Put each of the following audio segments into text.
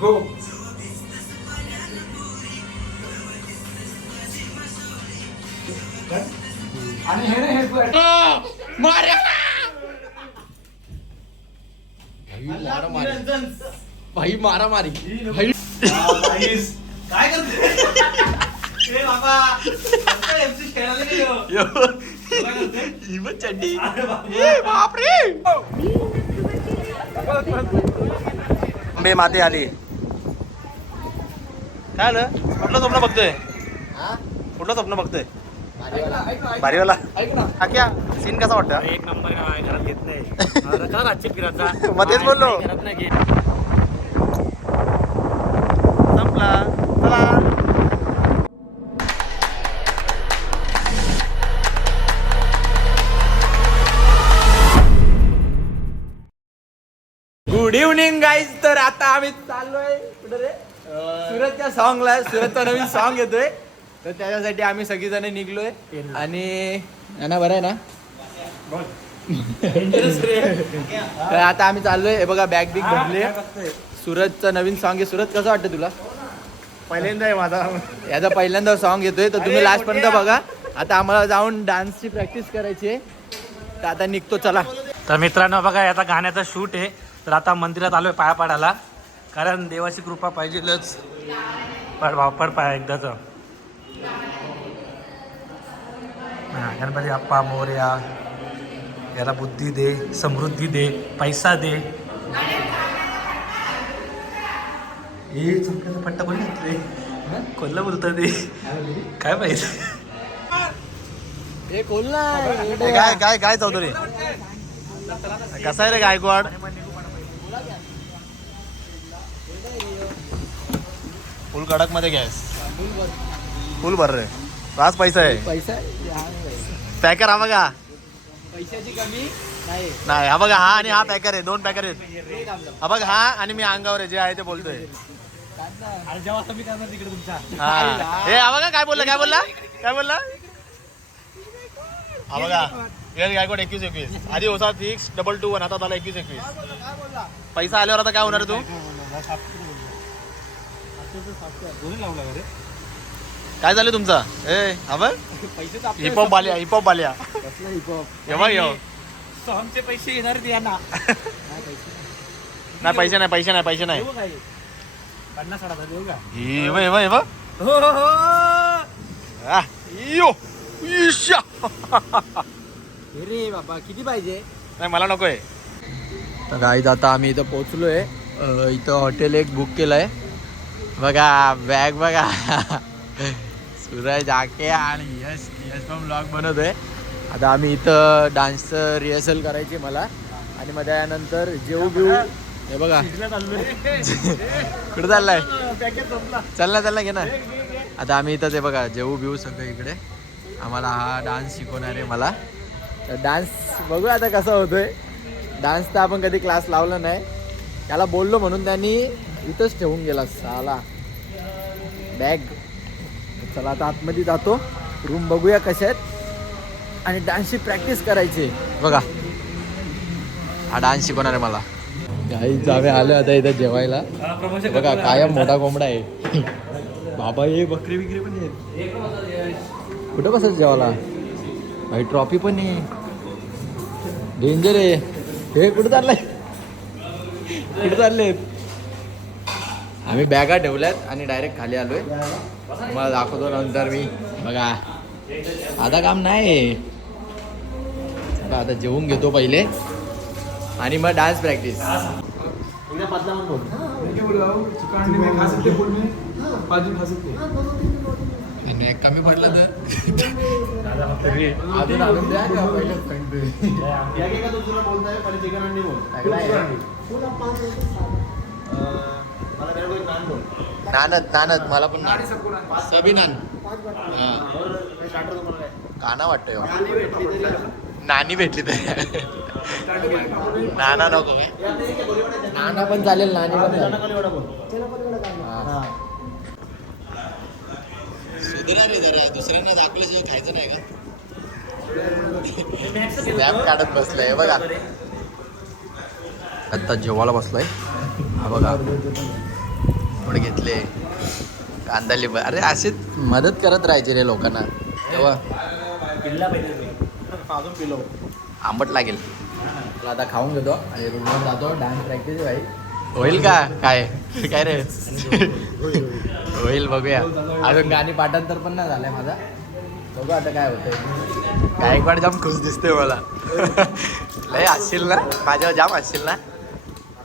गो. आणि हे ना हे भाई मारा मारी काय करते बाबा खेळायला नाही चड्डी आंबे माते आली. काय आलं? कुठलं स्वप्न बघतोय? कुठलं स्वप्न बघतोय? बारीवाला. क्या सीन कसा वाटतं? एक नंबर घरात घेत नाही रातची फिरायचा मग तेच बोललो. घरात नाही घेत. संपला. चला. Good evening guys. तर आता आम्ही चाललोय कुठे रे? सुरतच्या सॉंगला. सुरतचा नवीन सॉन्ग येतोय तर त्याच्यासाठी आम्ही सगळीजण निघलोय. आणि ना बरं आहे ना. तर आता आम्ही चाललोय. हे बघा बॅग बिग भरले. सुरतचं नवीन सॉन्ग आहे. सुरत कसं वाटतं तुला? पहिल्यांदा आहे माझा. याचा पहिल्यांदा सॉन्ग येतोय तर तुम्ही लास्ट पर्यंत बघा. आता आम्हाला जाऊन डान्सची प्रॅक्टिस करायची आहे तर आता निघतो. चला. तर मित्रांनो बघा याचा गाण्याचा शूट आहे. तर आता मंदिरात आलोय पाया पाडायला कारण देवाची कृपा पाहिजेलच. पड पाया एकदाच. गणपती बाप्पा मोरया. याला बुद्धी दे, समृद्धी दे, पैसा दे. हे चुकीचा पट्टा कोणी घातले? कोल्हा बोलतात ते काय पाहिजे? हे खोल ना. काय काय काय चौधरी कसा आहे रे गायकवाड? फुल कडक मध्ये गॅस. फुल भर रे. पाच पैसा आहे. पैसा पॅकर हा बघा. पैशाची कमी नाही. नाही हा बघा. हा आणि हा पॅकर आहे. दोन पॅकर आहेत. हा बघा. हा आणि मी अंगावर आहे जे आहे ते बोलतोय. जेव्हा कमी करणार तिकडे तुमच्या. हा हे हा बघा. काय बोलला काय बोलला काय बोलला? हा बघा. यस गायकवाड 21-21. आधी होता 6-2-2-1. आता झाला 21-21. पैसा आल्यावर आता काय होणार तू? काय झालं तुमचा? ए हा बघ. हिपहॉप बाल्या. हिपहॉप बाल्या. हे बघ यो. सॉंगचे पैसे येणार ते यांना. नाही पैसे नाही पैसे नाही पैसे नाही. 50-60 देऊ का? हे बघ हे बघ हे बघ. हो हो हो. आ, यो. इश्या. रे बाबा किती पाहिजे? नाही मला नकोय. तर गाईज आता आम्ही इथं पोहोचलोय. इथं हॉटेल एक बुक केलंय. बघा बॅग बघा. सूरज आके आणि यश पण ब्लॉग बनवतोय. आता आम्ही इथं डान्सचं रिहर्सल करायची मला. आणि मग त्यानंतर जेऊ बिऊ. हे बघा कुठं चाललाय? चालला घे ना. आता आम्ही इथं ते बघा जेऊ बिऊ सगळं इकडे. आम्हाला हा डान्स शिकवणार आहे मला. तर डान्स बघू आता कसा होतोय. डान्स तर आपण कधी क्लास लावला नाही. त्याला बोललो म्हणून त्यांनी इथंच ठेवून गेला साला बॅग. चला आता आतमध्ये जातो. रूम बघूया कशा आहेत. आणि डान्सची प्रॅक्टिस करायची बघा. हा डान्स शिकवणार आहे मला. काही जावे आले आता इथं जेवायला. बघा कायम मोठा कोंबडा आहे. बाबा हे बकरी बिकरी पण आहेत. कुठं बसत जेवायला? भाई ट्रॉफी पण आहे. डेंजर आहे हे. कुठं चाललंय? कुठं चाललेत? आम्ही बॅगा ठेवल्यात आणि डायरेक्ट खाली आलोय. मला दाखवतो नंतर मी. बघा आता काम नाही. आता जेवून घेतो पहिले आणि मग डान्स प्रॅक्टिस. कमी पडलं तर अजून आणून द्या का नानत नानत मला पण सभी नान. काना वाटतंय नानी भेटली तर. नाना नको काय? नाना पण चालेल. नानी पण सुधरा रे जरा. दुसऱ्यांना दाखवल्याशिवाय खायचं नाही का? मॅप काढत बसलाय बघा. आता जेवायला बसलाय. हा बघा घेतले, कांदा लिंबू. अरे असेच मदत करत राहायचे रे लोकांना, तेव्हा अजून पिलो. आंबट लागेल. तुला आता खाऊन घेतो आणि रूमवर जातो. डान्स प्रॅक्टिस भाई होईल का? काय काय रे होईल, बघूया. अजून गाणी पाठांतर पण नाही झालंय माझा, बघू आता काय होतंय. गायकवाड जाम खुश दिसतोय मला. लय असशील ना माझ्यावर, जाम असशील ना.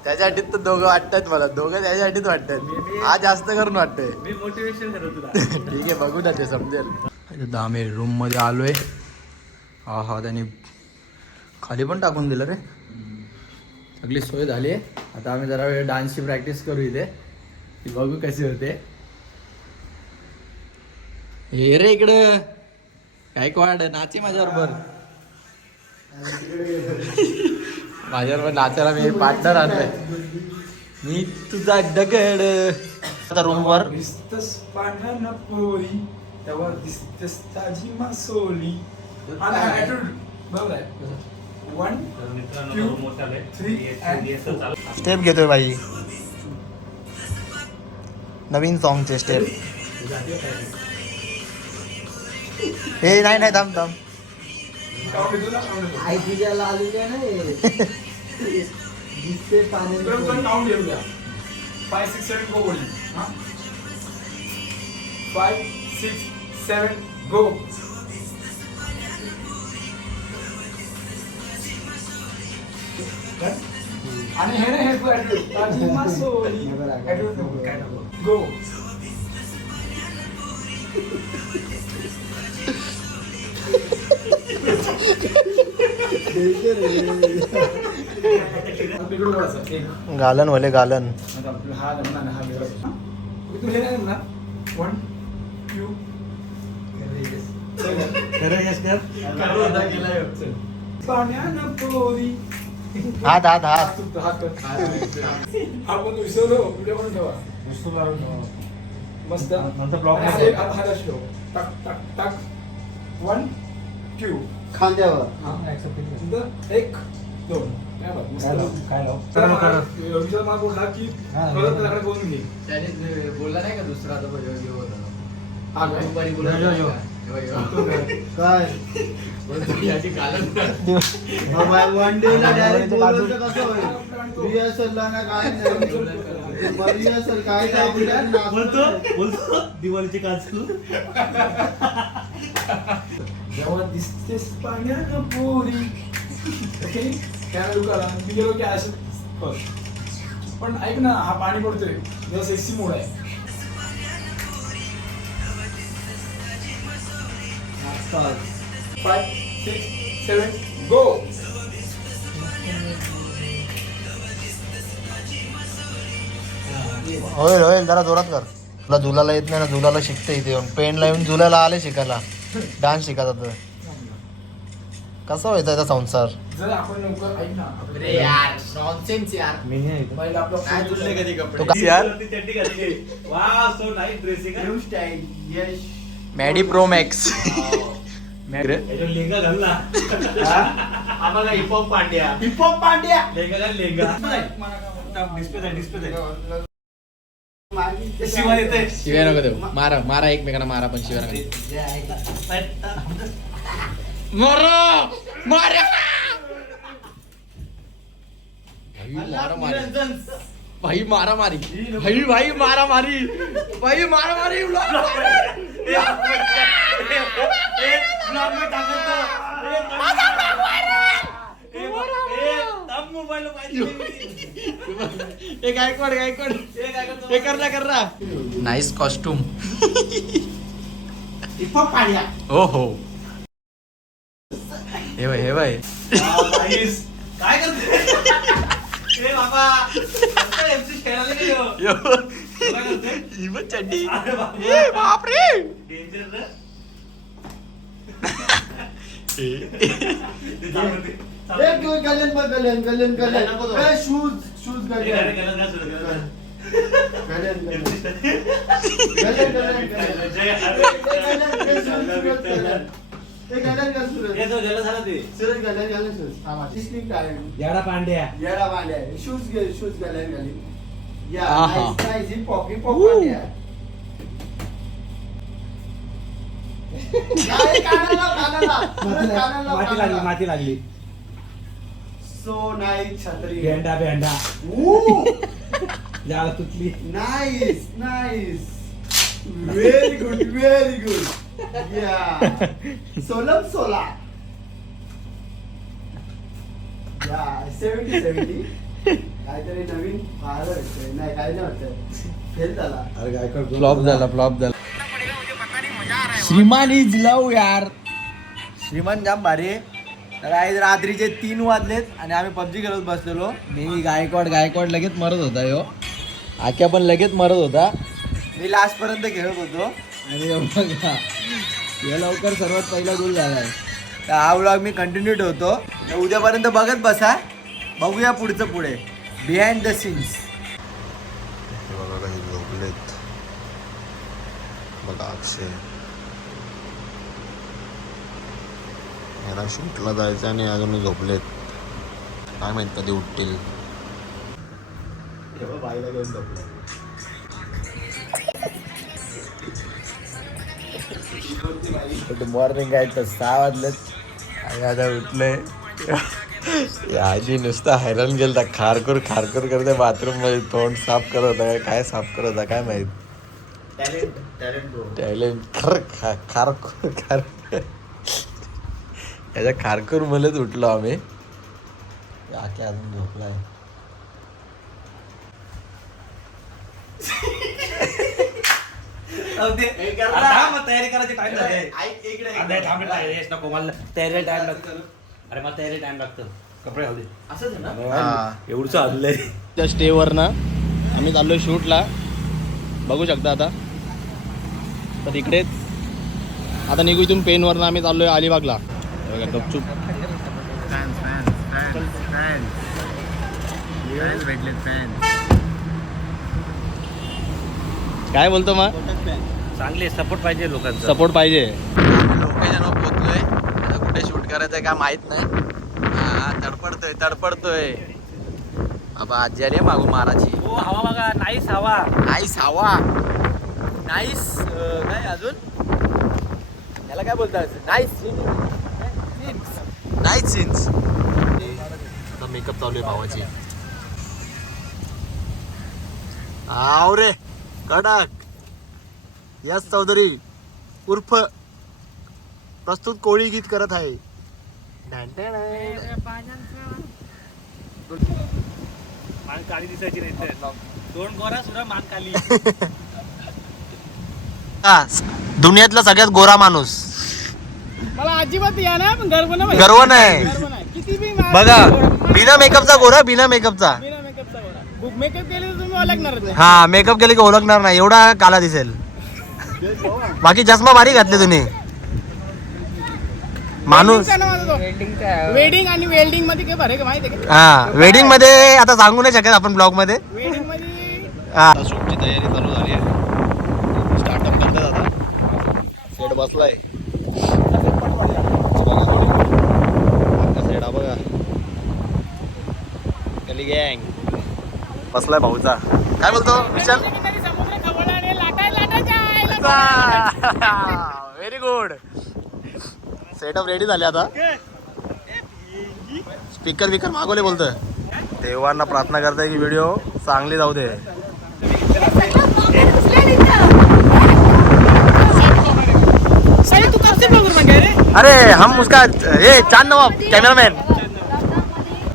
त्याच्यासाठी तर दोघं वाटतात मला, दोघं त्याच्यासाठीच वाटतात. हा जास्त करून वाटतंय. मी मोटिवेशन करत तुला. ठीक आहे, बघू ना, ते समजेल. आम्ही रूममध्ये आलोय. हा हा, त्यांनी खाली पण टाकून दिलं रे. सगळी सोय झाली. आता आम्ही जरा वेळ डान्सची प्रॅक्टिस करू इथे, ती बघू कशी होते. हे रे इकडं गायकवाड नाची माझ्याबरोबर. माझ्याबरोबर नाचायला मी पार्टनर आणलाय. मी तुझा दगड. आता रूमवर दिसतस पांढऱ्या पोरी त्यावर दिसतस ताजी मासोली. आणि हा attitude बरोबर आहे. 1 2 3 and 4. स्टेप घेतोय बाई, नवीन सॉंगचे स्टेप. हे नाही नाही, थांब थांब. Count येतो ना, count येतो. आई तुझ्याला आलेल्या नाही दिसते पण count येऊ द्या. 5 6 7 go बोली. हा 5 6 7 go. आणि हे नाही, हे तू attitude. ताजी मासोली. Attitude नको, काय नको. Go. बिघडू बघायचं. एक. गालन वले गालन. हा जमला ना, हा वेगळा. तू हे नाही ना. 1 2 पाण्यानं पोरी. हात हात हात. आपण विसरलो, व्हिडिओ बनवून ठेवा. मस्त. आणि एक हात अशी ठेव. टक टक टक. 1 2 खांद्यावर. नंतर 1 2. काय बात, मस्त. तर मला बोलला की परत त्याच्याकडे बोलून घे. त्याने बोलला नाही का दुसरा आता हा काय? काय बाबा, वन डे ला डायरेक्ट बोलवलं तर कसं होईल? रिहर्सलला ना काय नाही. रिहर्सल काय बोलतो दिवाळीचे काच तू. जेव्हा दिसतेस पाण्यानं पोरी. ओके, कॅमेरा दुकाला मी गेलो की असं बघ. पण ऐक ना, हा पाणी पडतोय, जरा सेक्सी मोड आहे. 5 6 7 गो. होईल होईल, जरा जोरात कर. तुला झुलाला येत नाही ना, झुलाला शिकते इथे येऊन. पेनला येऊन झुलाला आले शिकायला, डान्स शिकायचा. तर कसा व्हायचा याचा संसार? जर आपण लवकर ऐक ना, अरे यार नॉनसेन्स यार. पहिला आपला काय तुझले कधी तो कपडे का- यार चड्डी घातली. Wow, so nice dressing. New style. यश मॅडी प्रो मॅक्स. याच्यावर लेंगा घाल ना. आम्हाला हिपहॉप पांड्या. हिपहॉप पांड्या. लेंगा घाल, लेंगा. डिस्प्ले शिवाय येते. शिव्या नको देऊ. मारा मारा एकमेकांना मारा, पण शिव्या नको देऊ. मारा मारा भाई मारा मारी. भाई भाई मारा मारी. भाई मारा मारी. गायकवाड गायकवाड हे कर ना. Nice costume. हिपहॉप पांड्या. हो हो. हे भाई हे भाई. काय करते ए बाबा, MC खेळायला नाही हो. यो काय करते? ही पण चड्डी. अरे बाबा. ए बापरे. डेंजर रे. एक गलन बघ, गलन गलन गलन. ए शूज शूज गलन. गलन गलन गलन. गलन का सूरज? सूरज गलन गलन सूरज. हा माझी स्क्रीन काय? येडा पांड्या. येडा पांड्या. शूज घे, शूज गलन गली. या आहा. नाईस नाईस ही पॉपी पॉप या माती लागली माती लागली सो नाईस छत्री भेंडा भेंडा जागा तुटली नाईस नाईस व्हेरी गुड या सोलम सोला या 70 काहीतरी नवीन पाहायला भेटतंय नाही काय नाही वाटतंय फेल झाला अरे गायकवाड फ्लॉप झाला श्रीमान इज लव यार श्रीमान जाम भारी आहे. तर आज रात्रीचे 3 वाजलेत आणि आम्ही पबजी खेळत बसलेलो. मी गायकवाड लगेच मरत होता यो. आक्या पण लगेच मरत होता. मी लास्ट पर्यंत खेळत होतो आणि हे बघा, हे लवकर सर्वात पहिला गोल झालाय. तर हा व्लॉग मी कंटिन्यू ठेवतो. तर उद्यापर्यंत बघत बसा. बघूया पुढचं पुढे बिहाइंड द सीन्स. बघा काही झोपलेत बघा अक्षय याला शूटला जायचं आणि अजून झोपलेत काय माहित कधी उठतील. बाईला घेऊन झोपलं गुड मॉर्निंग आहे तर 6 वाजलेत आणि आता उठलंय. आजी नुसता हैराण गेलता. खारकूर करते बाथरूम मध्ये तोंड साफ करत होता काय साफ करत होता काय माहित. टॅलेंट खारकूर याच्या खारकूर मध्येच उठलो आम्ही. आख्या अजून झोपलाय. तयारी करायची टाइम झाले. नको मला तयारीला टाइम लागतो. अरे मला तयारी टाइम लागतो. कपडे घालू दे. असंच ना एवढंच हल्लंय. त्या स्टेवर ना आम्ही चाललोय शूटला बघू शकता आता. तर इकडेच आता निघू इथून पेनवरनं आम्ही चाललोय अलिबागला. बघा गपचूप काय बोलतो मग चांगले सपोर्ट पाहिजे लोकांचा. सपोर्ट पाहिजे. लोकेशनवर पोहोचलोय. आता कुठे शूट करायचंय काय माहित नाही. हा तडपडतोय बाबा. आजी आली मागू माराची. हो हवा बघा. नाईस हवा. नाईस हवा. नाईस काय अजून याला काय बोलतात. Nice scenes. मेकअप चालू आहे भावाची. आव रे कडक. यश चौधरी उर्फ प्रस्तुत कोळी गीत करत आहे. मान काली दिसायची नाही तर. दोन गोरा सुद्धा मान काली. दुनियातला सगळ्यात गोरा माणूस. मला अजिबात या ना पण गर्व ना गर्व नाही किती बी बघा. बिना मेकअपचा गोरा. बिना मेकअपचा. मेकअपचा मेकअप केले तर तुम्ही ओळखणारच नाही. हा मेकअप केले की ओळखणार नाही. एवढा काला दिसेल. बाकी चष्मा भारी घातले तुम्ही. माणूस वेडिंग आणि वेल्डिंग मध्ये काय फरक आहे माहिती आहे का? हा वेडिंग मध्ये आता सांगू नाही शकत आपण ब्लॉग मध्ये. वेडिंग मध्ये हा शूटची तयारी चालू झाली आहे. स्टार्टअप करतात आता. सेट बसलाय. सेट हा बघा. गली गँग बसलाय भाऊचा. काय बोलतो विशाल. समुद्र खवळला आणि लाटायच्या व्हेरी गुड. सेटअप रेडी झाले आता. स्पीकर बिकर मागवले बोलतोय. देवांना प्रार्थना करताय की व्हिडिओ चांगली जाऊ दे. तू कसे बघून मग रे अरे हम उसका ए चांद नवाब कॅमेरामॅन.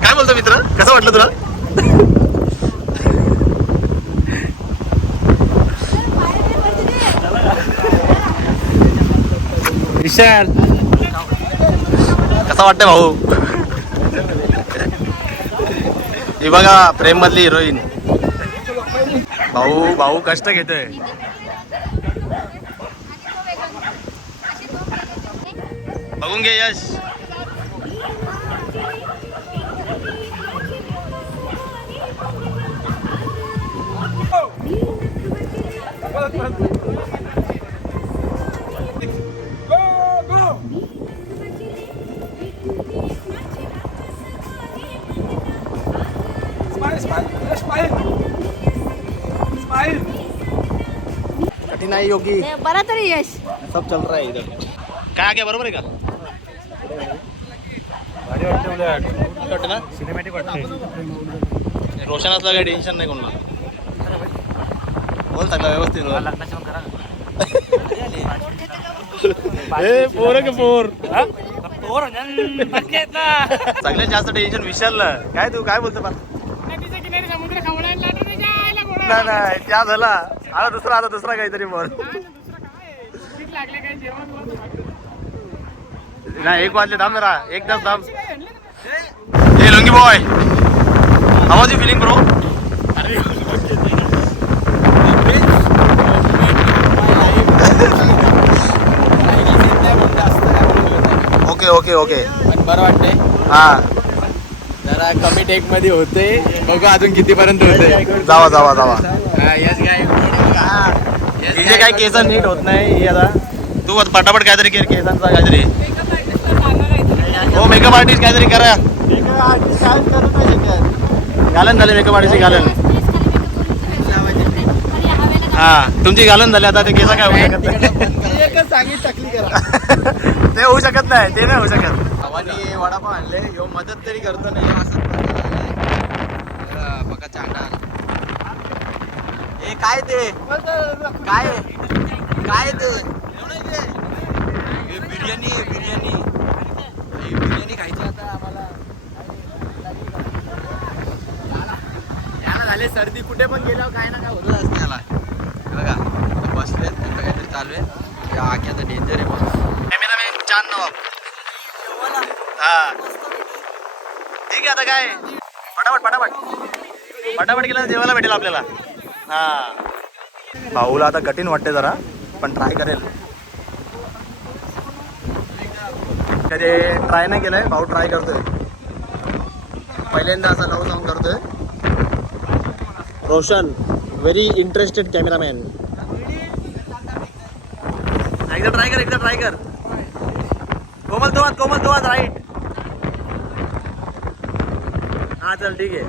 काय बोलतो मित्र कसं वाटलं तुला. विशाल कसा वाटतंय भाऊ. ही बघा प्रेम मधली हिरोईन. भाऊ कष्ट घेतोय. बघून घे यश. Smile. कठिनाई योगी बरा तरी यश सब चल रहा है इधर. काय आगे बरोबर आहे का? वाटतं ना सिनेमॅटिक वाटते. रोशन असला काही टेन्शन नाही कोणाला. बोल सगळं व्यवस्थित बोल. लग्नाची पण करा. ए पोर के पोर सगळ्यात जास्त टेन्शन विशालला. काय तू काय बोलतो मला? नदीच्या किनारी समुद्र खवळायला लागला त्याच्या आईला घोडा. नाही नाही त्या झाला. आता दुसरा काहीतरी बोल. हा ना, दुसरं काय भूक लागले काय जेवण वगैरे. नाही 1 वाजले थांब जरा. एक तास थांब. काय आणलं ना? हे lungi boy how was you feeling bro? Okay okay okay पण बरं वाटतंय. हा जरा कमी टेक मध्ये होते. बघू अजून कितीपर्यंत होते. जावा जावा जावा. यस काय तिचे काही केस नीट होत नाही. हे आता तू पटापट काहीतरी केर केसांचा काहीतरी. हो मेकअप आर्टिस्ट काहीतरी करा. घालन झाले मेकअप आर्टिस्ट घालन. हा तुमची घालन झाली आता ते केस काय होऊ शकत नाही. एकच सांगित टाकली करा. ते होऊ शकत नाही. ते नाही होऊ शकत. भावानी वडापाव आणले. ह्यो मदत तरी करतो नाही असं बघा चांगला. ए काय ते काय काय ते बिर्याणी बिर्याणी बिर्याणी खायची आता आम्हाला. याला झाले सर्दी. कुठे पण गेल्यावर काय ना काय होत असते याला. बघा बसले त्यांचं काहीतरी चालू आहे. या आख्याचा डेंजर आहे मग. कॅमेरामॅन चांद नवाब. हा ठीक आहे आता काय फटाफट फटाफट फटाफट गेला जेवायला भेटेल आपल्याला. हा भाऊला आता कठीण वाटते जरा पण ट्राय करेल. कधी ट्राय नाही केलंय. भाऊ ट्राय करतोय पहिल्यांदा असा लव सॉन्ग करतोय. Roshan very interested cameraman. एकदा ट्राय कर एकदा ट्राय कर. कोमल तो राईट. हा चल ठीक आहे.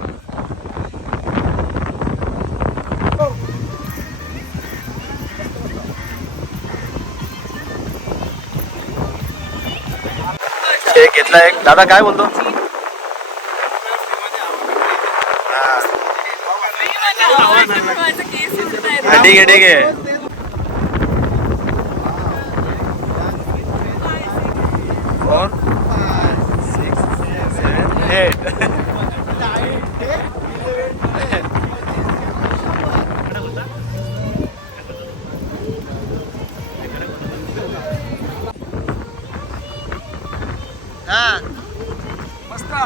एक घेतला एक. दादा काय बोलतो? ठीक आहे ठीक आहे. 4 5 6 7 8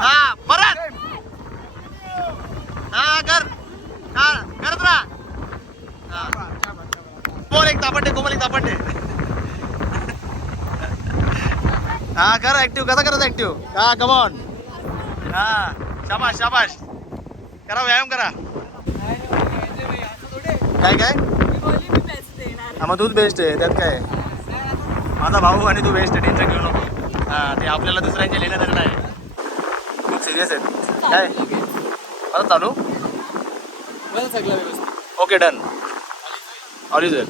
हा परत हा कर हा करत राहा. बोल एक तापटे कोमल एक तापटे. हा कर ऍक्टिव्ह. कसा करायचं ऍक्टिव्ह? हा कमॉन. हा शाबाश शाबाश. करा व्यायाम करा. काय काय हा मग तूच बेस्ट आहे त्यात काय. माझा भाऊ आणि तू बेस्ट आहे. टेन्शन घेऊ नको. हा ते आपल्याला दुसऱ्यांच्या लिहिलं तर नाही. खूप सिरियस आहेत काय. आता चालू सगळं व्यवस्थित. Okay done. ऑल इज वेल.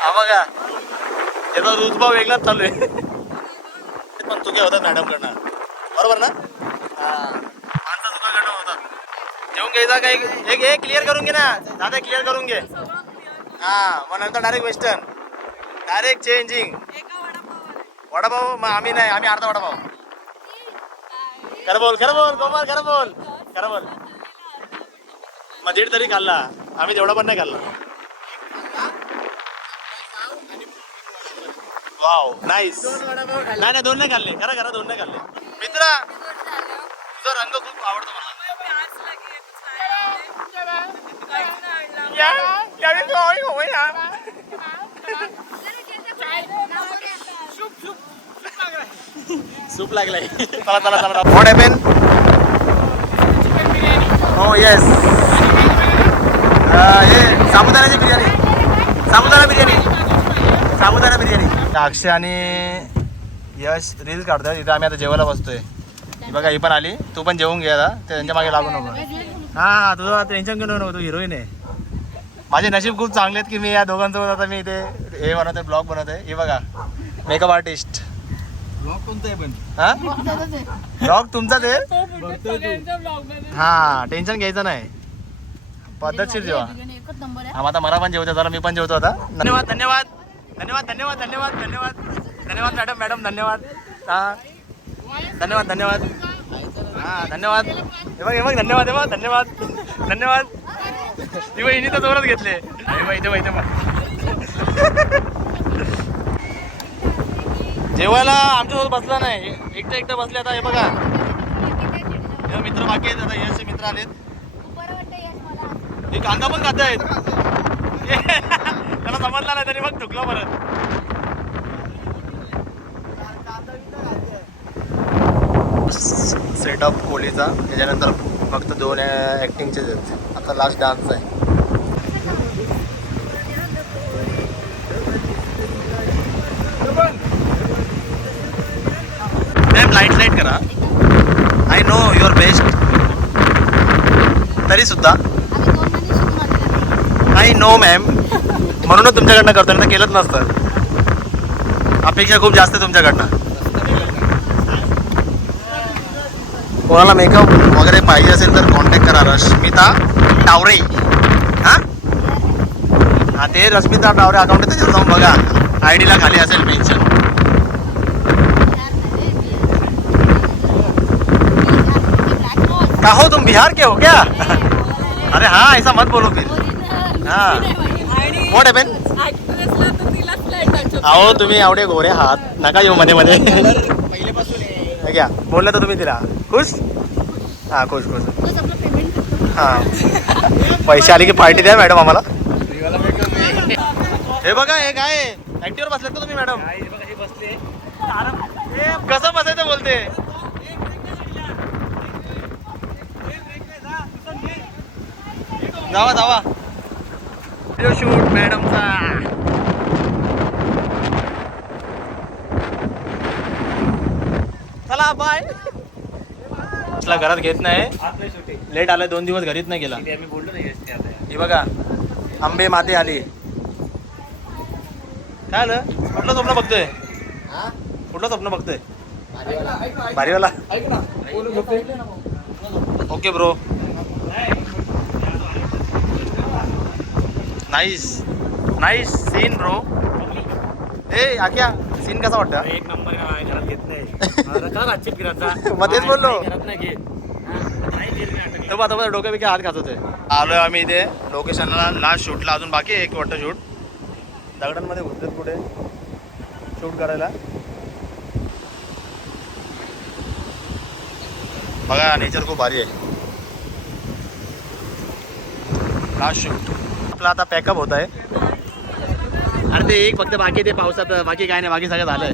हा बघा याचा रुजभाव वेगळाच चालू आहे. पण चुक्या होतात मॅडमकडनं बरोबर ना. हा माणसं चुकाकडनं होतात. जेवून घ्यायचा काय एक क्लिअर करून घे ना. दादा क्लिअर करून घे. हा मग नंतर direct western direct changing. Vada pav मग आम्ही नाही. आम्ही अर्धा वडापाव. खरं बोल कोमल खरं बोल. मग 1.5 तरी खाल्ला. आम्ही तेवढा पण नाही खाल्ला. Wow nice. नाही 2 नाही खाल्ले. खरं 2 नाही खाल्ले. मित्रा तुझा रंग खूप आवडतो मला. सूप लागलाय. चला व्हॉट हॅपन? हो येस. हे साबुदाण्याची बिर्याणी. साबुदाणा बिर्याणी. अक्षय आणि यश रील्स काढतोय. तिथे आम्ही आता जेवायला बसतोय. बघा ही पण आली. तू पण जेवून घे आता. त्यांच्या मागे लागू नको. हा तुझं टेन्शन घेऊ नको. तू हिरोईन आहे. माझे नशीब खूप चांगले आहेत की मी या दोघांसोबत आता मी इथे हे बनवतोय, ब्लॉग बनवतोय. हे बघा मेकअप आर्टिस्ट. ब्लॉग कोणता आहे पण? हा ब्लॉग तुमचाच आहे. हा टेन्शन घ्यायचं नाही, पद्धतशीर जेवा. एकच नंबर आहे. हा आता मला पण जेवतो, जरा मी पण जेवतो आता. धन्यवाद धन्यवाद धन्यवाद धन्यवाद धन्यवाद धन्यवाद धन्यवाद मॅडम मॅडम धन्यवाद. हा धन्यवाद धन्यवाद. हा धन्यवाद. हे बघ धन्यवाद. हे बघ धन्यवाद धन्यवाद. ती वहिनी तर जोरात घेतले. इथे जेवायला आमच्यासोबत बसला नाही, एकटं बसले. आता हे बघा हे मित्र बाकी आहेत, आता यशचे मित्र आलेत. हे कांदा पण खात आहेत. त्याला समजला नाही तरी मग चुकला परत. सेटअप कोहलीचा, त्याच्यानंतर फक्त 2 ॲक्टिंगचेच आहेत. आता लास्ट डान्स आहे. मॅम लाईट करा. आय नो युअर बेस्ट, तरी सुद्धा आय नो मॅम, म्हणूनच तुमच्याकडनं करतो, नाही तर केलंच नसतं. अपेक्षा खूप जास्त आहे तुमच्याकडनं. कोणाला मेकअप वगैरे पाहिजे असेल तर कॉन्टॅक्ट करा रश्मिता टावरे. हां ते रश्मिता टावरे अकाउंट आहे, त्याच्यावर जाऊन बघा. ID ला खाली असेल मेन्शन. का हो तुम बिहार के हो क्या? अरे हाँ ऐसा मत बोलो फिर. हाँ व्हॉट हॅपन? अहो तुम्ही एवढे गोरे आहात, नका येऊ मध्ये मध्ये. घ्या बोललं तर तुम्ही तिला खुश. हां खुश. हां पैसे आले की पार्टी द्या मॅडम आम्हाला. हे बघा हे काय ऍक्टिव्हवर बसलेत का तुम्ही मॅडम? कसं बसायचं बोलते. जावा व्हिडिओ शूट मॅडमचा. चला बाय. घरात घेत नाही, लेट आलाय, 2 दिवस घरीच नाही गेला. हे बघा आंबे माते आली. काय आलं? कुठलं स्वप्न बघतोय? कुठलं स्वप्न बघतोय? भारीवाला. Okay bro. Nice scene bro. ए आक्या सीन कसा वाटतं? एक नंबर घरात घेत नाही. मग तेच बोललो. तो डोक्यापैकी हात खात होते. आलोय आम्ही इथे लोकेशनला. लास्ट शूटला अजून बाकी आहे एक वाटतं शूट. दगडांमध्ये घुसतात पुढे शूट करायला. बघा नेचर खूप भारी आहे. लास्ट शूट आपला आता पॅकअप होत आहे. अरे ते एक फक्त बाकी ते पावसात, बाकी काय नाही, बाकी सगळं झालंय.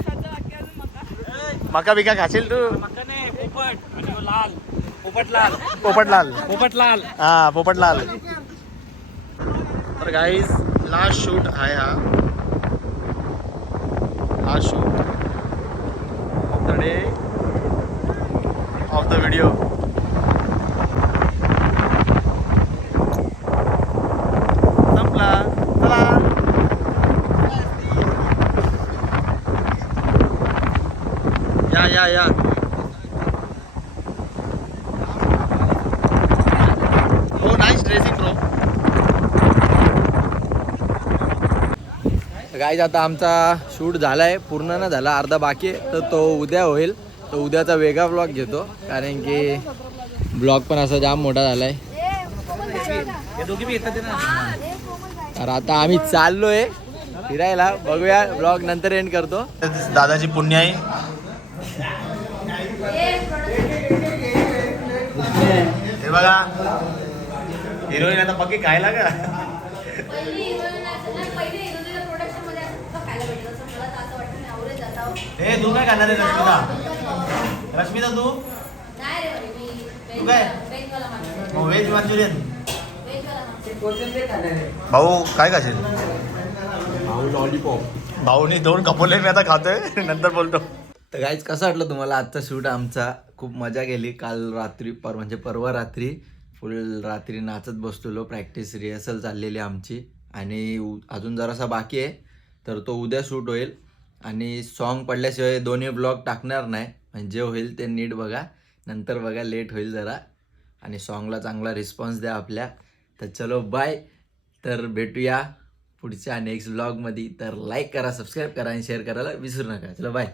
मका बिका खाशील तू? पोपटलाल. हा पोपटलाल. तर गाईज लास्ट शूट आहे हा. Last shoot of the day of the video. संपला. चला या हो नाईस ड्रेसिंग ब्रो. गाईज आता आमचा शूट झालाय, पूर्ण ना झाला, अर्धा बाकी आहे. तर तो उद्या होईल. तर उद्याचा वेगळा ब्लॉग घेतो, कारण की ब्लॉग पण असा जाम मोठा झालाय. तर आता आम्ही चाललोय फिरायला. बघूया ब्लॉग नंतर एंड करतो. दादाची पुण्याई. हे बघा हिरोईन आता पक्की खायला का? हे तू काय खाणार आहे रश्मिता तू काय? Veg Manchurian. भाऊ काय खाशील? भाऊ लॉलीपॉप. भाऊनी 2 कपोले मी आता खातोय, नंतर बोलतो. तर गाईज कसं वाटलं तुम्हाला आजचा शूट आमचा? खूप मजा केली काल रात्री, म्हणजे परवा रात्री फुल रात्री नाचत बसलेलो. प्रॅक्टिस रिहर्सल चाललेली आमची आणि अजून जरासा बाकी आहे, तर तो उद्या शूट होईल. आणि सॉन्ग पडल्याशिवाय दोन्ही ब्लॉग टाकणार नाही. म्हणजे जे होईल ते नीट बघा, नंतर बघा लेट होईल जरा. आणि सॉन्गला चांगला रिस्पॉन्स द्या आपल्या. तर चलो बाय. तर भेटूया पुढच्या नेक्स्ट ब्लॉगमध्ये. तर लाईक करा, सबस्क्राईब करा आणि शेअर करायला विसरू नका. चलो बाय.